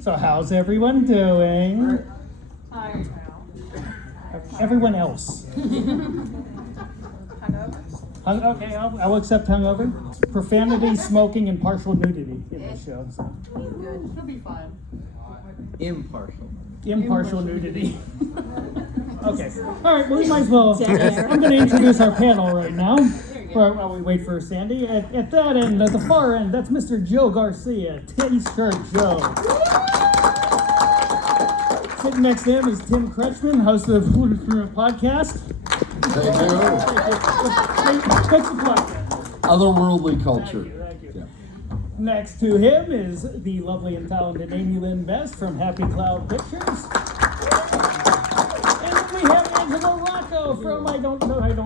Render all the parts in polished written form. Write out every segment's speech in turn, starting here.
So how's everyone doing? Tired now. Everyone else. Okay, I'll accept hungover. Profanity, smoking, and partial nudity in this show. So. He's good. He'll be fine. Impartial nudity. Okay. All right. Well, we might as well. I'm going to introduce our panel right now. While we wait for Sandy. At that end, at the far end, that's Mr. Joe Garcia, T-shirt Joe. Sitting next to him is Tim Kretchmann, host of the podcast. Thank you. What's the podcast? Otherworldly culture. Thank you. Yeah. Next to him is the lovely and talented Lynn Best from Happy Cloud Pictures. And then we have Rocco from I don't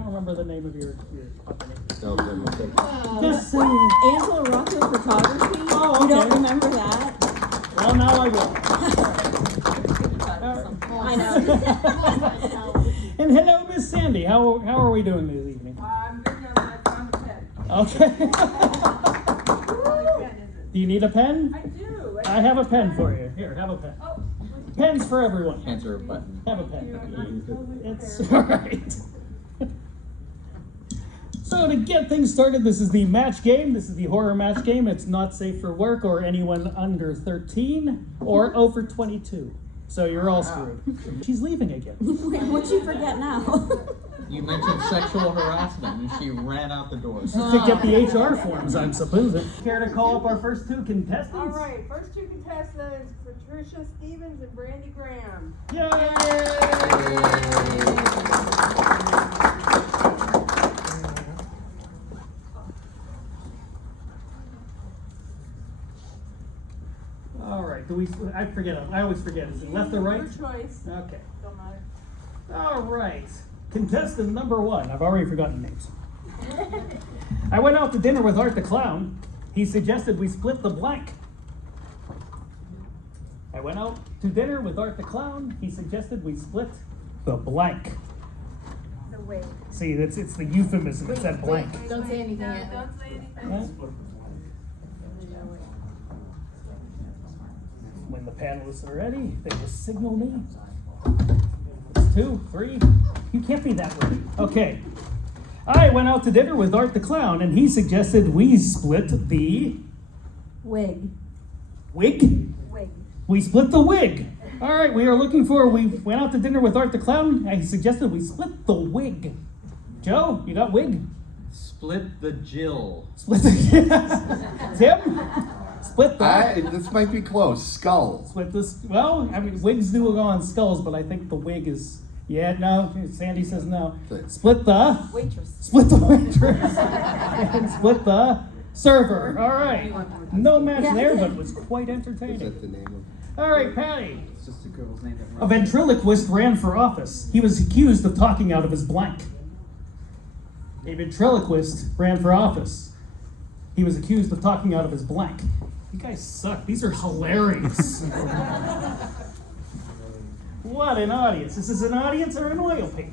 remember the name of your company. Angela Rocco Photography. Oh, okay. You don't remember that? Well, now I will. I know. And hello, Miss Sandy. How are we doing this evening? I'm good now that I found a pen. Okay. Do you need a pen? I do. I have a pen for you. Here, have a pen. Oh. Pens for everyone. Answer a button. Have a pen. It's all right. So to get things started, this is the match game. This is the horror match game. It's not safe for work or anyone under 13 or over 22. So you're all screwed. She's leaving again. What'd you forget now? You mentioned sexual harassment and she ran out the door. To get the HR forms, I'm supposing. Care to call up our first two contestants? All right, first two contestants, Patricia Stevens and Brandy Graham. Yay! All right. I forget. I always forget. Is it left or right? Your choice. Okay. Don't matter. All right. Contestant number one. I've already forgotten names. I went out to dinner with Art the Clown. He suggested we split the blank. I went out to dinner with Art the Clown. He suggested we split the blank. The wig. See, it's the euphemism. It's that blank. Don't say anything No, yet. don't say anything. Huh? When the panelists are ready, they will signal me. It's 2, 3. You can't be that way. Okay. I went out to dinner with Art the Clown, and he suggested we split the Wig. wig. Wig. We split the wig. All right, we went out to dinner with Art the Clown, and he suggested we split the wig. Joe, you got wig? Split the Jill. Split the Tim? Split the... This might be close. Skull. Split this. Well, I mean, wigs do go on skulls, but I think the wig is. Yeah, no. Sandy says no. Split the Waitress. Split the waitress. And split the server. All right. No match there, but it was quite entertaining. Is that the name of? All right, Patty. It's just a girl's name. A ventriloquist ran for office. He was accused of talking out of his blank. A ventriloquist ran for office. He was accused of talking out of his blank. You guys suck. These are hilarious. What an audience. This is an audience or an oil painting?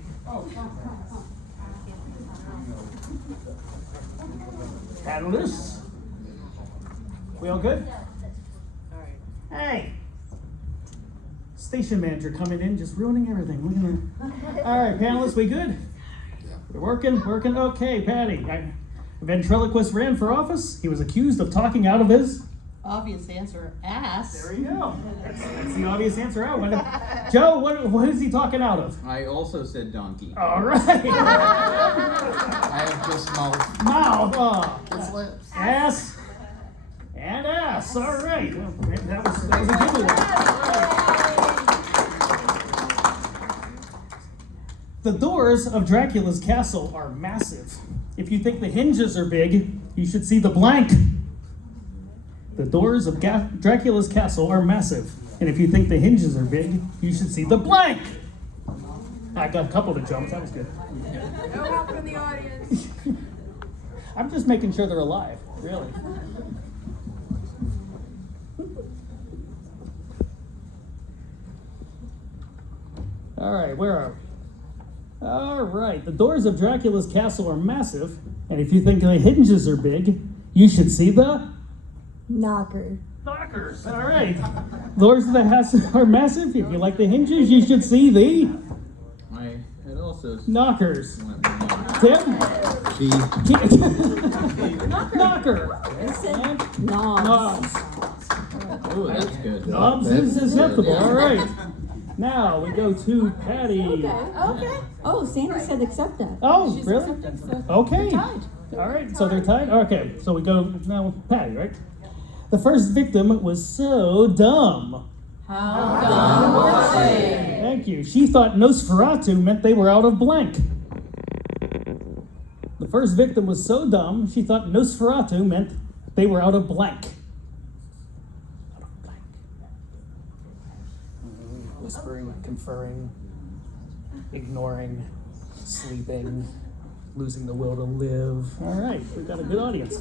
Panelists? We all good? All right. Hey. Station manager coming in, just ruining everything. Look at that. All right, panelists, we good? We're working. Okay, Patty. A ventriloquist ran for office. He was accused of talking out of his... Obvious answer, ass. There you go. That's the obvious answer out. Joe, what is he talking out of? I also said donkey. All right. I have just mouth. Mouth. Oh. His lips. Ass. And ass. All right. Well, that was a good one. The doors of Dracula's castle are massive. If you think the hinges are big, you should see the blank. The doors of Dracula's castle are massive. And if you think the hinges are big, you should see the blank. I got a couple to jump. That was good. No help from the audience. I'm just making sure they're alive, really. All right, where are we? All right, the doors of Dracula's castle are massive, and if you think the hinges are big, you should see the Knocker. knockers. All right. Doors of the house are massive. If you like the hinges, you should see the I had also knockers. went with knockers. Tim? Key. Knocker. I said And knobs. knobs. Ooh, that's good. Knobs is acceptable. All right. Now we go to Patty. Okay. Oh, Sandy said accept that. Oh, She's really? accepting, so Okay. we're tied. All right, so they're tied? Okay, so we go now with Patty, right? The first victim was so dumb. How dumb was she? Thank you. She thought Nosferatu meant they were out of blank. The first victim was so dumb, she thought Nosferatu meant they were out of blank. Out of blank. Whispering, conferring, ignoring, sleeping, losing the will to live. All right, we've got a good audience.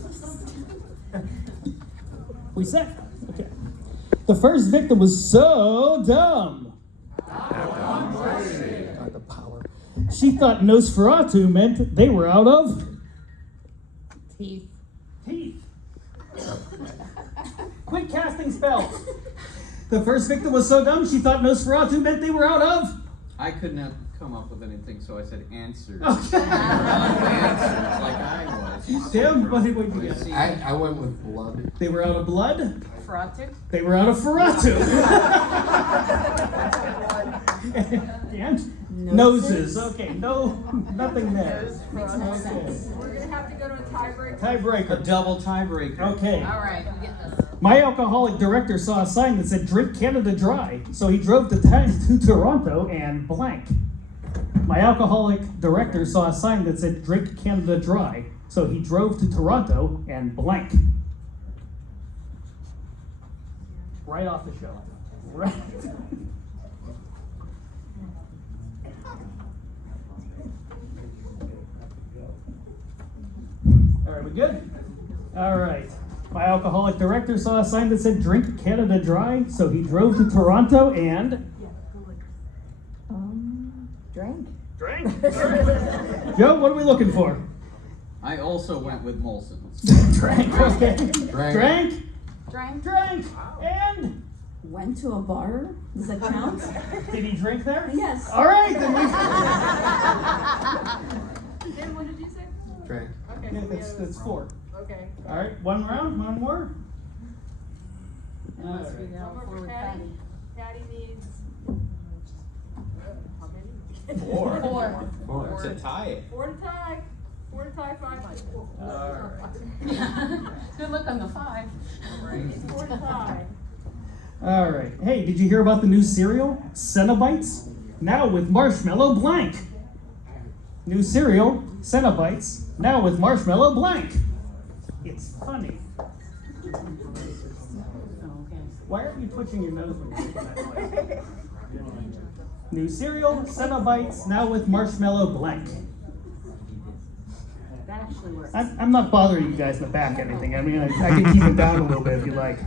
We set. Okay. The first victim was so dumb. Got the power. She thought Nosferatu meant they were out of Teeth. teeth. Quit casting spells. The first victim was so dumb she thought Nosferatu meant they were out of. I could not come up with anything, so I said answers. Okay. Answers like I was. You Tim, what did you I get? see. I went with blood. They were out of blood. Fratu. They were out of Ferratu. And noses. Okay, no, nothing there. Makes no sense. We're gonna have to go to a tiebreaker. A Tiebreaker. double tiebreaker. Okay. All right, we get this. My alcoholic director saw a sign that said "Drink Canada Dry," so he drove to Toronto and blank. My alcoholic director saw a sign that said "Drink Canada Dry," so he drove to Toronto and blank. Right off the show. Right. All right, we good? All right. My alcoholic director saw a sign that said "Drink Canada Dry," so he drove to Toronto and Drank. drank. Joe, what are we looking for? I also went with Molson. Drank. Okay. Drank. Drank. Drank. Drank. And Went to a bar. Does that count? did he drink there? Yes. All right, then we. Tim, what did you say? Drank. Okay. Yeah, so we that's have- four. Okay. All right, one round, one more. All Unless we right. go One more forward for Patty. Patty. Patty needs. How many? Four. Four. To tie it. Four to tie. Four to tie, five to four. All right. Good luck on the 5. Four to tie. All right. Hey, did you hear about the new cereal, Cenobites? Now with marshmallow blank. New cereal, Cenobites. Now with marshmallow blank. It's funny. Why aren't you twitching your nose when you're making that noise? New cereal, Cenobites. Now with marshmallow blank. That actually works. I'm not bothering you guys in the back or anything. I mean, I can keep it down a little bit if you like.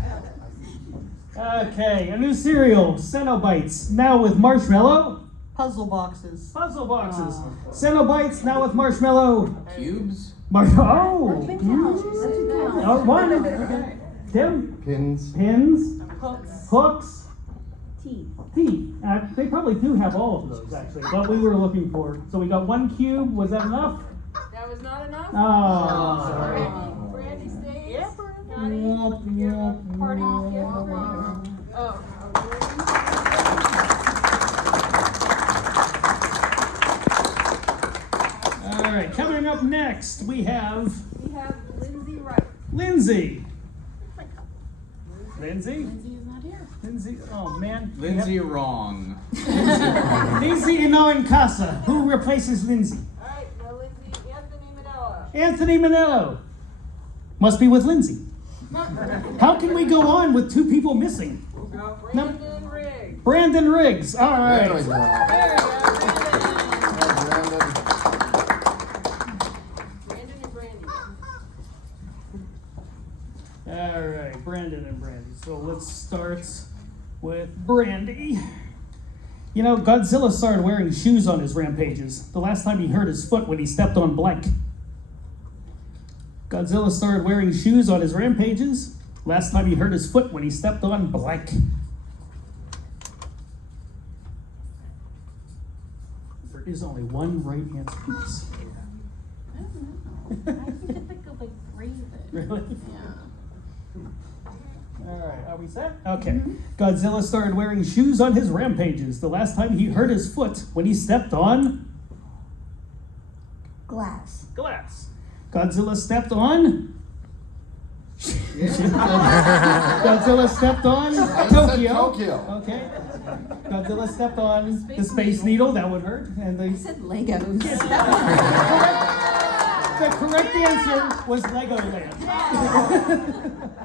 Okay, a new cereal, Cenobites. Now with marshmallow. Puzzle boxes. Puzzle boxes. Cenobites. Now with marshmallow. Cubes? Oh. That can count. That can count. Oh, one. Okay. Tim. Pins. Pins. Hooks. Hooks. Teeth. Teeth. They probably do have all of those actually, but we were looking for. So we got one cube. Was that enough? That was not enough? Oh, sorry. Brandy stays. Yeah. Patty, you have a party gift for you. Oh. All right. Coming up next, we have We have Lindsay Wright. Lindsay. Lindsay. Lindsay is not here. Lindsay. Oh man. Lindsay wrong. Lindsay no in casa. Who replaces Lindsay? All right, now Lindsay, Anthony Manella. Anthony Manello. Must be with Lindsay. How can we go on with two people missing? Brandon Riggs. Brandon Riggs. All There we right. go. There you go, Brandon. Brandon and Brandy. All right, Brandon and Brandy. So let's start with Brandy. You know, Godzilla started wearing shoes on his rampages. The last time he hurt his foot when he stepped on blank. Godzilla started wearing shoes on his rampages. Last time he hurt his foot when he stepped on blank. there is only one right answer to this. I don't know. I can think of like three that. Really? Yeah. All right, are we set? Okay. Godzilla started wearing shoes on his rampages the last time he hurt his foot when he stepped on Glass. glass. Godzilla stepped on. Godzilla stepped on Tokyo. Tokyo. Okay. Godzilla stepped on the Space Needle. That would hurt. And I the said Legos. correct answer was Legoland.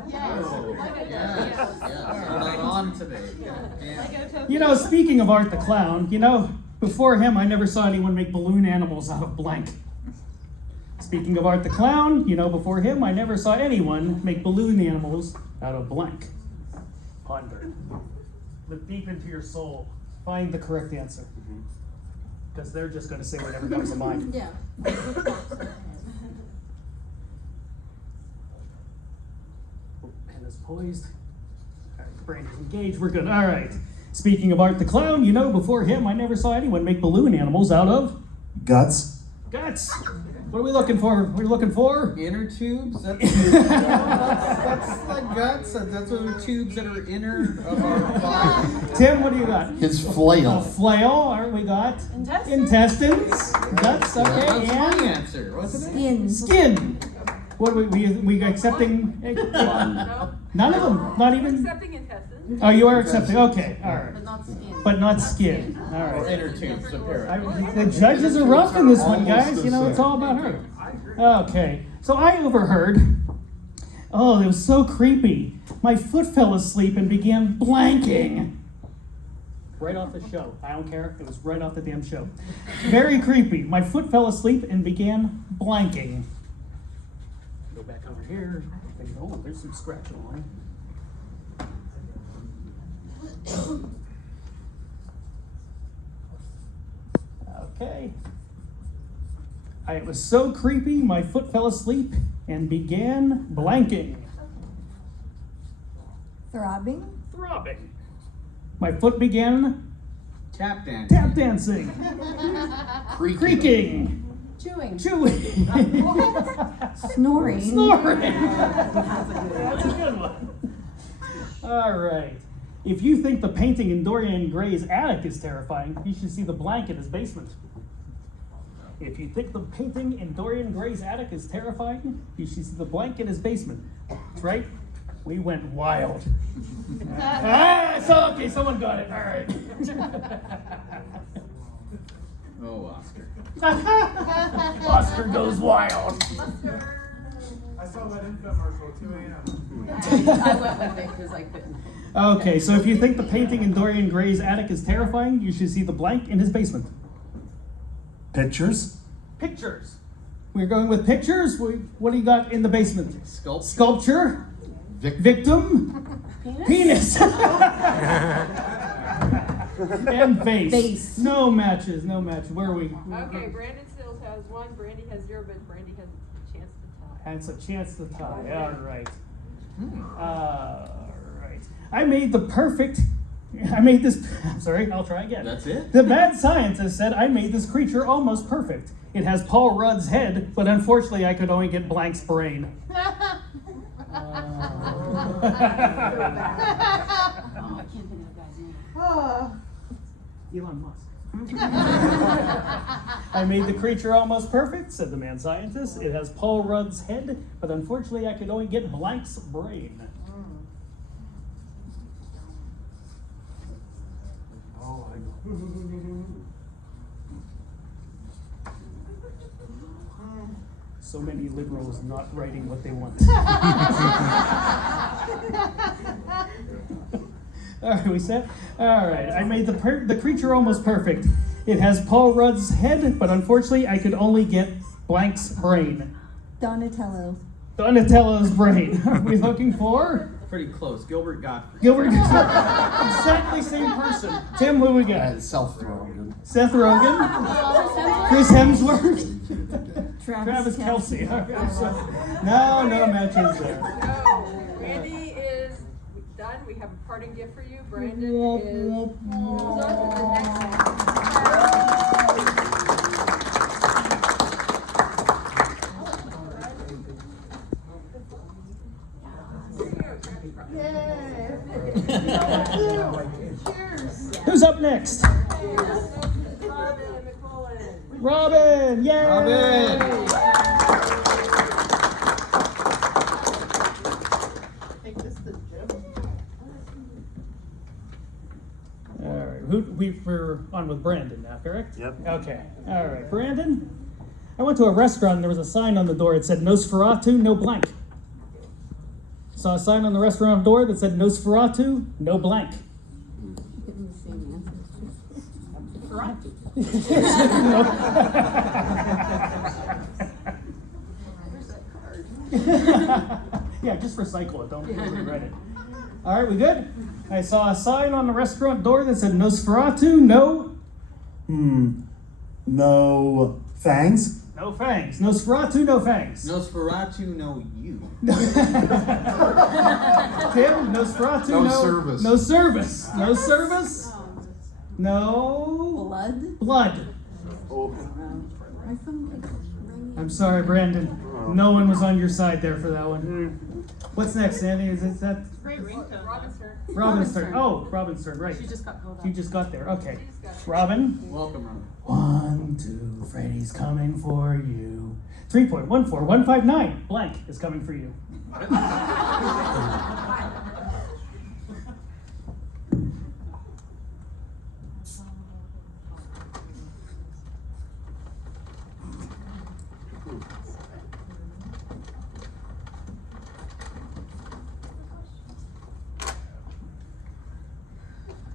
Yes, we're not on today. Yeah. You know, speaking of Art the Clown, you know, before him, I never saw anyone make balloon animals out of blank. Speaking of Art the Clown, you know, before him, I never saw anyone make balloon animals out of blank. Ponder. Look deep into your soul. Find the correct answer. Because they're just going to say whatever comes to mind. Yeah. Pen is poised. All right, brain is engaged. We're good. All right. Speaking of Art the Clown, you know, before him, I never saw anyone make balloon animals out of Guts. guts. What are we looking for? We're looking for Inner tubes? That's like guts. That's what are tubes that are inner of our body. Tim. What do you got? His A flail. flail. All right, we got intestines. Guts. Okay, That's my and answer. What's it? Skin. skin. What are we accepting? No. None of them. Not even. Accepting intestines. Oh, you are accepting. Okay. All right. But not skin. But not skin. All Or right. inner tubes, apparently. The judges are rough in this one, Almost guys. the You know, it's same. all about her. Okay. So I overheard. Oh, it was so creepy. My foot fell asleep and began blanking. Right off the show. I don't care. It was right off the damn show. Very creepy. My foot fell asleep and began blanking. Go back over here. Oh, there's some scratch on. Okay. It was so creepy, my foot fell asleep and began blanking. Throbbing. Throbbing. My foot began Tap dance. tap dancing. Creaking. Chewing. Chewing. Snoring. Snoring. That's a good one. All right. If you think the painting in Dorian Gray's attic is terrifying, you should see the blank in his basement. If you think the painting in Dorian Gray's attic is terrifying, you should see the blank in his basement. That's right. We went wild. Okay, someone got it. All right. Oh, Oscar. Oscar goes wild. I saw that infomercial at 2 a.m. I went with it because I couldn't. Okay, so if you think the painting in Dorian Gray's attic is terrifying, you should see the blank in his basement. Pictures. Pictures. We're going with pictures. What do you got in the basement? Sculpture. Sculpture. Victim. Victim. Penis. And face. Face. No matches. No matches. Where are we? Okay, Brandon Stills has one, Brandy has zero, but Brandy has a chance to tie. That's a chance to tie. All right. All right. I made this. I'm sorry. I'll try again. That's it? The mad scientist said, I made this creature almost perfect. It has Paul Rudd's head, but unfortunately I could only get Blank's brain. Oh, I can't think of the guy's name. Elon Musk. I made the creature almost perfect, said the mad scientist. It has Paul Rudd's head, but unfortunately I could only get Blank's brain. Oh, I know. So many liberals not writing what they want. All right, we set? All right, I made the creature almost perfect. It has Paul Rudd's head, but unfortunately I could only get Blank's brain. Donatello. Donatello's brain. Are we looking for? Pretty close. Gilbert Gottfried. Gilbert. Exactly same person. Tim, who we got? Self-thrown. Seth Rogen. Chris Hemsworth. Travis Kelce. Kelce. I'm sorry. No matches there. So, Brandy is done. We have a parting gift for you. Brandon is moves on to the next one. Who's up next? Robin McCullen. Robin! Yay! Robin! All right, we're on with Brandon now, correct? Yep. Okay, all right, Brandon. I went to a restaurant and there was a sign on the door that said Nosferatu, no blank. Saw a sign on the restaurant door that said Nosferatu, no blank. Give me the same Yeah, just recycle it, don't regret it. All right, we good? I saw a sign on the restaurant door that said Nosferatu, no. No fangs. No fangs. Nosferatu, no fangs. Nosferatu, no you. Tim, Nosferatu, No no service. No service. No service. No blood. blood. My phone keeps ringing. I'm sorry, Brandon. No one was on your side there for that one. What's next, Sandy? Is that Great ringtone. Robin's turn. Robin's turn? Oh, Robin's turn, right. She just got pulled You up. just got there. Okay. Robin. Welcome, Robin. 1, 2, Freddy's coming for you. 3.14159, blank is coming for you.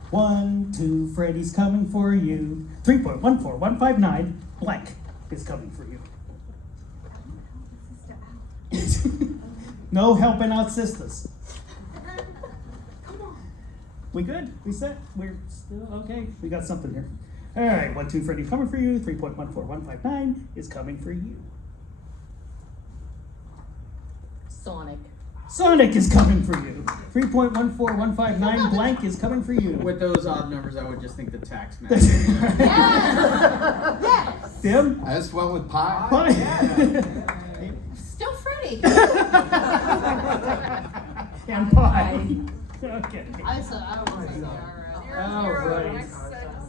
One, two, Freddy's coming for you. 3.14159, blank is coming for you. No helping out sisters. We good? We set? We're still okay? We got something here. All right, 1, 2, Freddy's coming for you. 3.14159 is coming for you. Sonic. Sonic is coming for you. 3.14159, blank is coming for you. With those odd numbers, I would just think the tax man. Tim? I just went with pie. Bye. Still Freddy. And pie. Okay. I don't want to say that. All right. Next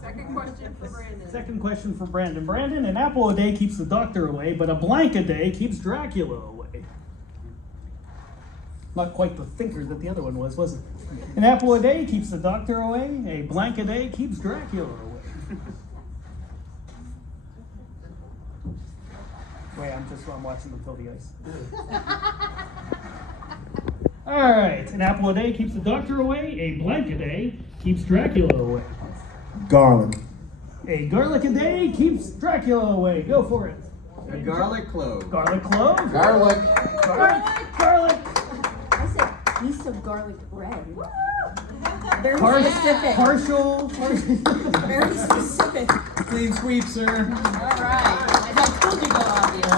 second question for Brandon. Second question for Brandon. Brandon, an apple a day keeps the doctor away, but a blank a day keeps Dracula away. Not quite the thinker that the other one was it? An apple a day keeps the doctor away, a blank a day keeps Dracula away. Wait, I'm watching them fill the ice. All right, an apple a day keeps the doctor away, a blank a day keeps Dracula away. Garlic. A garlic a day keeps Dracula away. Go for it. A garlic clove. Garlic clove. Garlic. Garlic. I said piece of garlic bread. Very Par- specific. partial. Very specific. Clean sweep, sir. All right. I told you go obvious.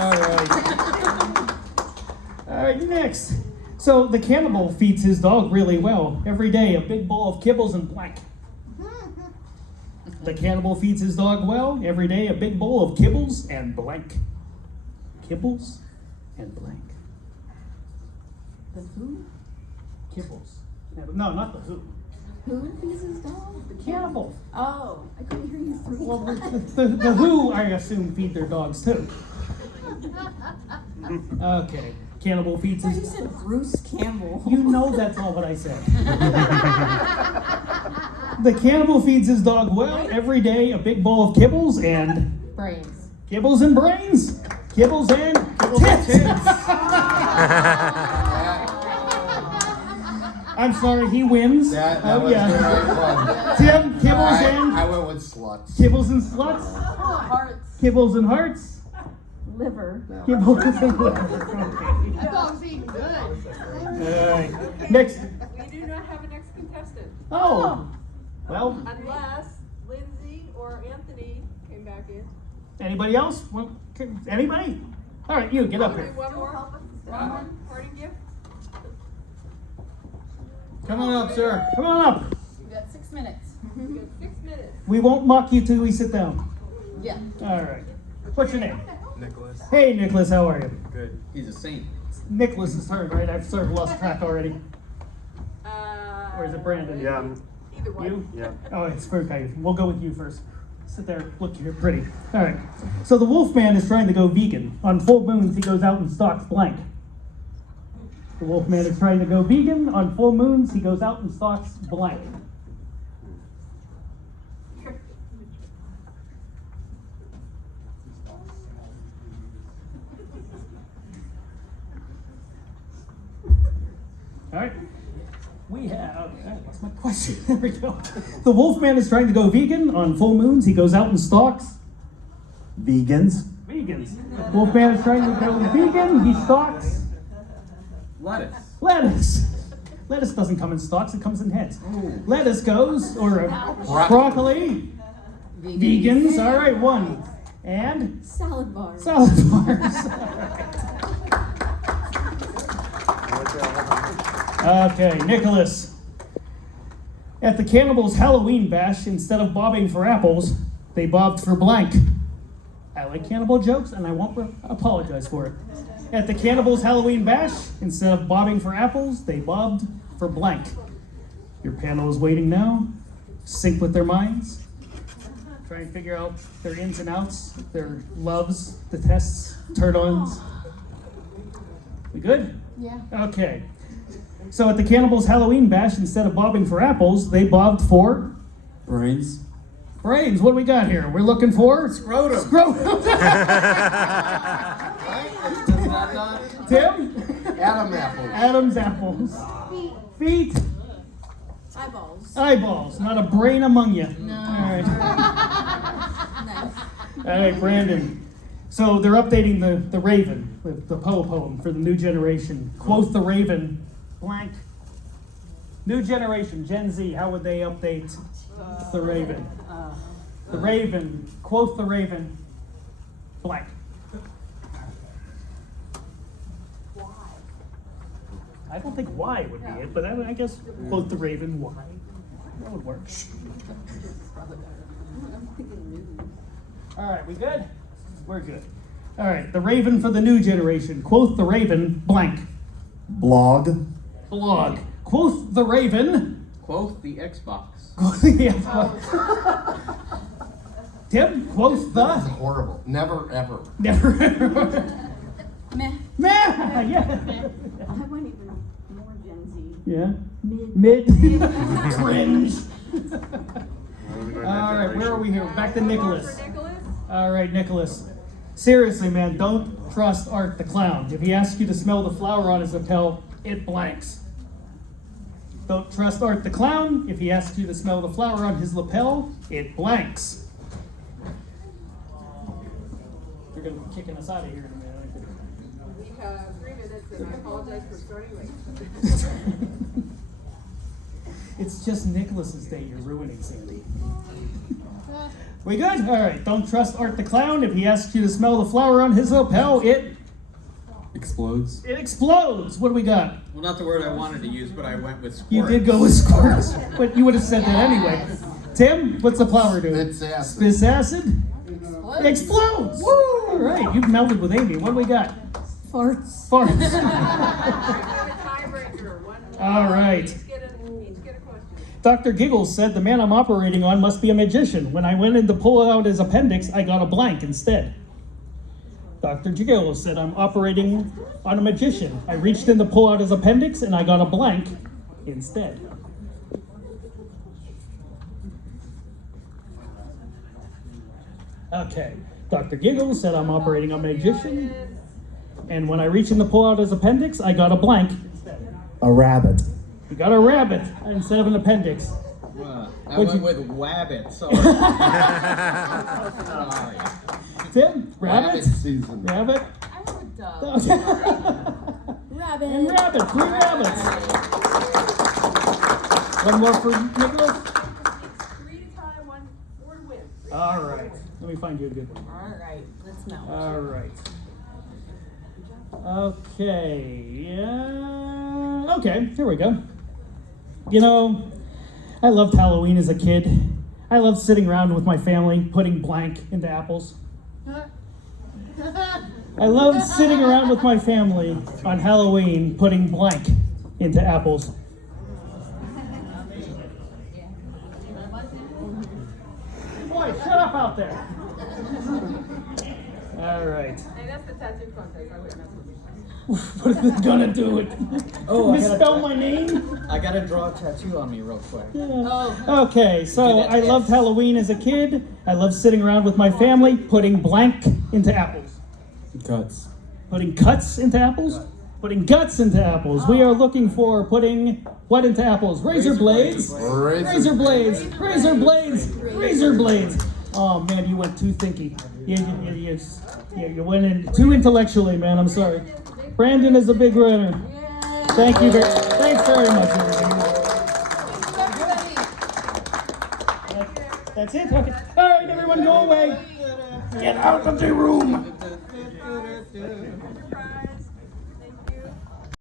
All right, next. So the cannibal feeds his dog really well. Every day, a big bowl of kibbles and blank. The cannibal feeds his dog well. Every day, a big bowl of kibbles and blank. Kibbles and blank. The who? Kibbles. No, not the who. Who feeds his dog? The cannibal. Oh, I couldn't hear you three Well, times. the who, I assume, feed their dogs too. Okay. Cannibal feeds I thought you his... said Bruce Campbell. You know that's not what I said. The cannibal feeds his dog well. Every day, a big bowl of kibbles and... Brains. Kibbles and brains. Kibbles and tits. I'm sorry, he wins. That Oh, was yeah. the right one. Tim, kibbles I and... went with sluts. Kibbles and sluts. Hearts. Kibbles and hearts. Liver. Kibbles and liver. That dog's eating good. Alright. Next. We do not have a next contestant. Oh. Well, Unless Lindsay or Anthony came back in. anybody else? Anybody? Alright, you, get up Do here. one more. One more parting gift. Come on up, sir. Come on up. You got 6 minutes. You got 6 minutes. We won't mock you till we sit down. Yeah. Alright. What's your name? Nicholas. Hey, Nicholas, how are you? Good. He's a saint. Nicholas's turn, right? I've sort of lost track already. Or is it Brandon? Yeah. either one. You? Yeah. Oh, it's okay. We'll go with you first. Sit there, look, you're pretty. All right. So the Wolfman is trying to go vegan. On full moons, he goes out and stalks blank. The Wolfman is trying to go vegan. On full moons, he goes out and stalks blank. All right. We have, what's my question? There we go. The Wolfman is trying to go vegan. On full moons, he goes out and stalks Vegans. vegans. Wolfman is trying to go vegan. He stalks Lettuce. lettuce. Lettuce doesn't come in stalks, it comes in heads. Lettuce goes, or broccoli. Vegans, all right, one. And Salad bars. salad bars. Okay, Nicholas. At the cannibals' Halloween bash, instead of bobbing for apples, they bobbed for blank. I like cannibal jokes, and I won't apologize for it. At the cannibals' Halloween bash, instead of bobbing for apples, they bobbed for blank. Your panel is waiting now. Sync with their minds. Try and figure out their ins and outs, their loves, the tests, turn-ons. We good? Yeah. Okay. So at the cannibals' Halloween bash, instead of bobbing for apples, they bobbed for Brains. brains. What do we got here? We're looking for Scrotum. scrotum. Tim? Adam apple. Adam's apples. Feet. Eyeballs. Eyeballs. Not a brain among you. No. All right. No. All right, Brandon. So they're updating the Raven, the poem for the new generation. Quoth the Raven, blank. New generation, Gen Z, how would they update the Raven? The Raven, quoth the Raven, blank. I don't think why would be it, but I guess quote the Raven, why? That would work. All right, we good? We're good. All right, the Raven for the new generation. Quoth the Raven, blank. Blog. Blog. Quoth the Raven. Quoth the Xbox. Tim, quoth This is the. horrible. Never ever. Never. Meh. Meh. Yeah. I went even more Gen Z. Yeah. Mid. Mid. Cringe. All right, where are we here? Back to Nicholas. For Nicholas? All right, Nicholas. Seriously, man, don't trust Art the Clown. If he asks you to smell the flower on his lapel, it blanks. Don't trust Art the Clown. If he asks you to smell the flower on his lapel, it blanks. You're going to be kicking us out of here in a minute. We have 3 minutes, and I apologize for starting late. It's just Nicholas's day you're ruining, Sandy. We good? All right. Don't trust Art the Clown. If he asks you to smell the flower on his lapel, it Explodes. explodes. What do we got? Well, not the word I wanted to use, but I went with squirt. You did go with squirts, but you would have said that anyway. Tim, what's the flower do? It's acid. Spits acid? Explodes! Woo! All right, you've melded with Amy. What do we got? Farts. Farts. We have a tiebreaker. One. All right. Each get a question. Dr. Giggles said the man I'm operating on must be a magician. When I went in to pull out his appendix, I got a blank instead. Dr. Giggles said I'm operating on a magician. I reached in to pull out his appendix and I got a blank instead. Okay. Dr. Giggles said I'm operating on a magician. And when I reached in to pull out his appendix, I got a blank instead. A rabbit. You got a rabbit instead of an appendix. I What'd went you- with wabbit, sorry. Sorry. Tim? Rabbit? Season. Rabbit? I have a dove. Rabbit. And rabbit. 3 rabbits. One more for Nicholas? It's 3 to tie, 4 to win. All right. Let me find you a good one. All right, let's know. All right. Okay. Okay, here we go. You know, I loved Halloween as a kid. I loved sitting around with my family, putting blank into apples. I loved sitting around with my family on Halloween, putting blank into apples. shut up out there. All right. Hey, that's the tattoo contest. I wouldn't mess with you. What are they gonna do? It? Oh, I gotta Misspell try- my name? I gotta draw a tattoo on me real quick. Okay, so I loved Halloween as a kid. I loved sitting around with my family, putting blank into apples. Cuts. Putting cuts into apples? Putting guts into apples. We are looking for putting what into apples? Razor blades. Razor blades. Razor blades. Razor blades. Oh man, you went too thinky. You went in too intellectually, man. I'm sorry. Brandon is a big runner. Thanks very much, everybody. That's it. Okay. All right, everyone, go away. Get out of the room. Surprise.